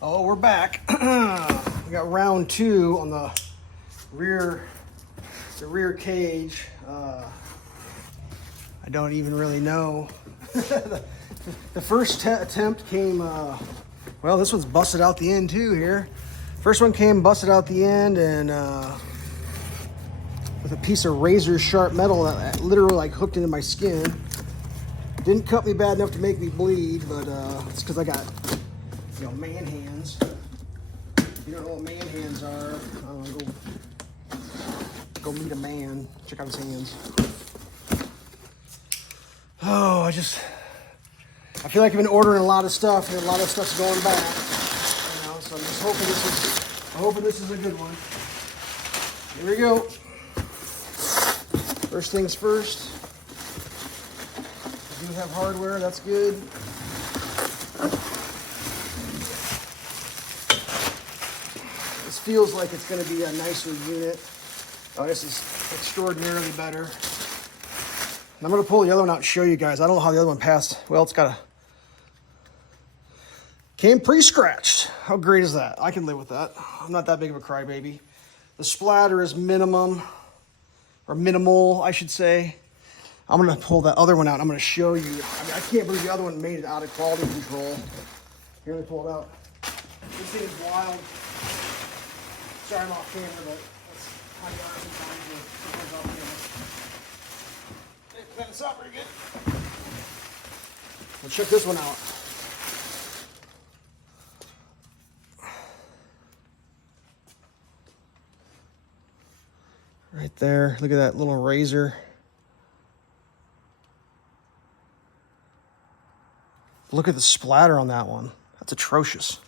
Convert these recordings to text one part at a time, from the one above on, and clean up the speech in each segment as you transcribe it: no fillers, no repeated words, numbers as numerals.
Oh, we're back. We got round 2 on the rear cage. I don't even really know. The first attempt came, well, this one's busted out the end too here. First one came busted out the end and with a piece of razor sharp metal that literally like hooked into my skin. Didn't cut me bad enough to make me bleed, but it's because I got, you know, man hands. If you don't know what man hands are, go meet a man. Check out his hands. Oh, I feel like I've been ordering a lot of stuff, and a lot of stuff's going back. You know, so I'm just hoping this is a good one. Here we go. First things first. We do have hardware, that's good. This feels like it's going to be a nicer unit. Oh, this is extraordinarily better. And I'm going to pull the other one out and show you guys. I don't know how the other one passed. Well, it's got came pre-scratched. How great is that? I can live with that. I'm not that big of a crybaby. The splatter is minimum, or minimal, I should say. I'm going to pull that other one out. I'm going to show you. I mean, I can't believe the other one made it out of quality control. Here, let me pull it out. This thing is wild. Sorry, I'm off camera, but that's how you are sometimes with off camera. Hey, clean this up pretty good. Well, check this one out. Right there, look at that little razor. Look at the splatter on that one. That's atrocious.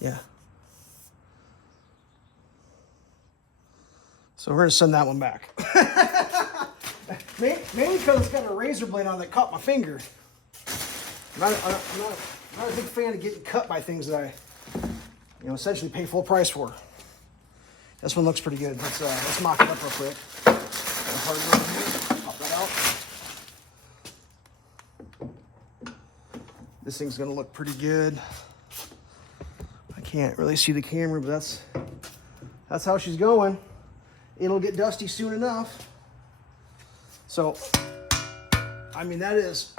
Yeah. So we're gonna send that one back. Mainly because it's got a razor blade on that caught my finger. I'm not a big fan of getting cut by things that I, essentially pay full price for. This one looks pretty good. Let's mock it up real quick. Pop that out. This thing's gonna look pretty good. I can't really see the camera, but that's how she's going. It'll get dusty soon enough. So, I mean, that's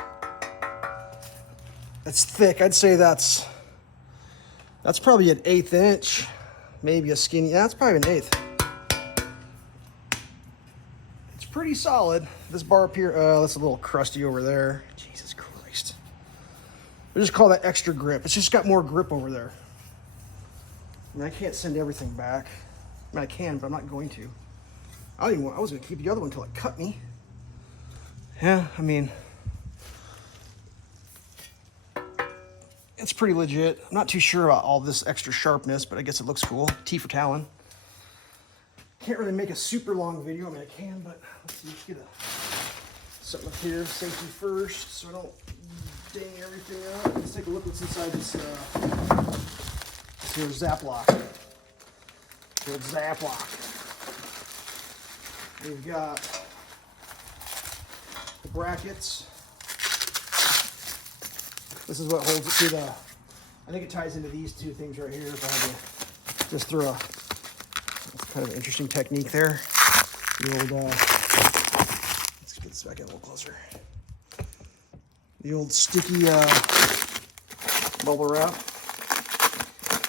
thick. I'd say that's probably an 1/8 inch, maybe a skinny. Yeah, that's probably an 1/8. It's pretty solid. This bar up here, that's a little crusty over there. Jesus Christ. We just call that extra grip. It's just got more grip over there. I mean, I can't send everything back. I mean, I can, but I'm not going to. I was going to keep the other one until it cut me. Yeah, I mean, it's pretty legit. I'm not too sure about all this extra sharpness, but I guess it looks cool. T for Talon. Can't really make a super long video. I mean, I can, but let's see. Let's get something up here. Safety first, so I don't dang everything up. Let's take a look what's inside this here Zap-Lock. Good Zap-Lock. We've got the brackets. This is what holds it to the, I think it ties into these two things right here. If I had to just throw that's kind of an interesting technique there. The old, let's get this back in a little closer. The old sticky bubble wrap.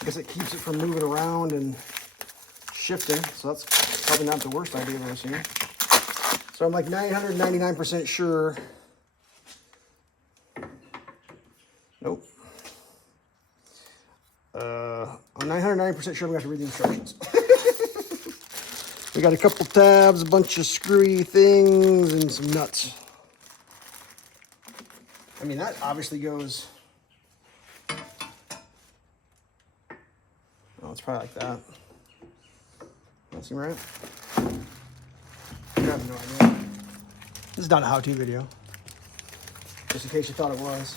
I guess it keeps it from moving around and shifting, so that's probably not the worst idea I've ever seen. So I'm like 999% sure. Nope. I'm 999% sure I'm going to have to read the instructions. We got a couple tabs, a bunch of screwy things, and some nuts. I mean, that obviously goes... Oh, it's probably like that. That seem right? I have no idea. This is not a how-to video. Just in case you thought it was.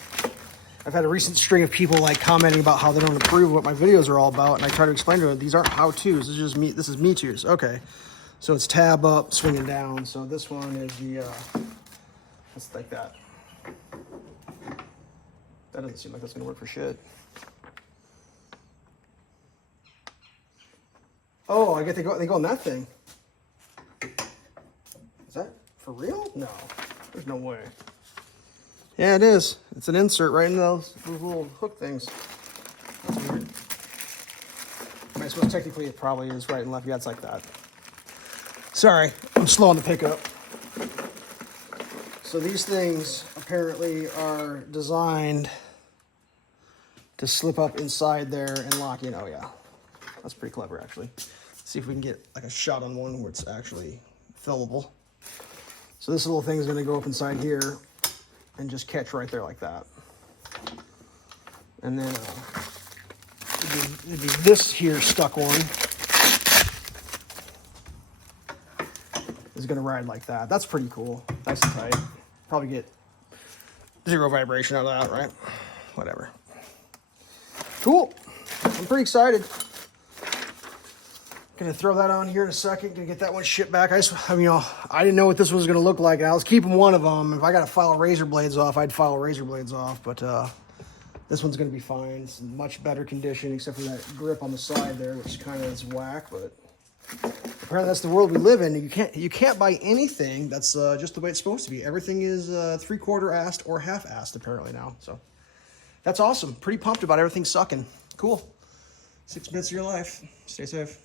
I've had a recent string of people like commenting about how they don't approve what my videos are all about, and I try to explain to them, these aren't how-tos, this is just me, this is me-tos. Okay. So it's tab up, swinging down. So this one is the, it's like that. That doesn't seem like that's gonna work for shit. Oh, I get they go in that thing. Is that for real? No, there's no way. Yeah, it is. It's an insert right in those little hook things. That's weird. I suppose technically it probably is right and left. Yeah, it's like that. Sorry, I'm slow on the pickup. So these things apparently are designed to slip up inside there and lock in. Oh yeah, that's pretty clever actually. Let's see if we can get like a shot on one where it's actually filmable. So this little thing is going to go up inside here and just catch right there like that. And then it'd be this here stuck one is going to ride like that. That's pretty cool. Nice and tight. Probably get 0 vibration out of that, right? Whatever. Cool. I'm pretty excited. Gonna throw that on here in a second. Gonna get that one shipped back. I didn't know what this was gonna look like, and I was keeping one of them. If I gotta file razor blades off, I'd file razor blades off. But this one's gonna be fine. It's in much better condition, except for that grip on the side there, which kind of is whack. But apparently, that's the world we live in. You can't buy anything that's just the way it's supposed to be. Everything is 3/4 assed or half assed apparently now. So that's awesome. Pretty pumped about everything sucking. Cool. 6 minutes of your life. Stay safe.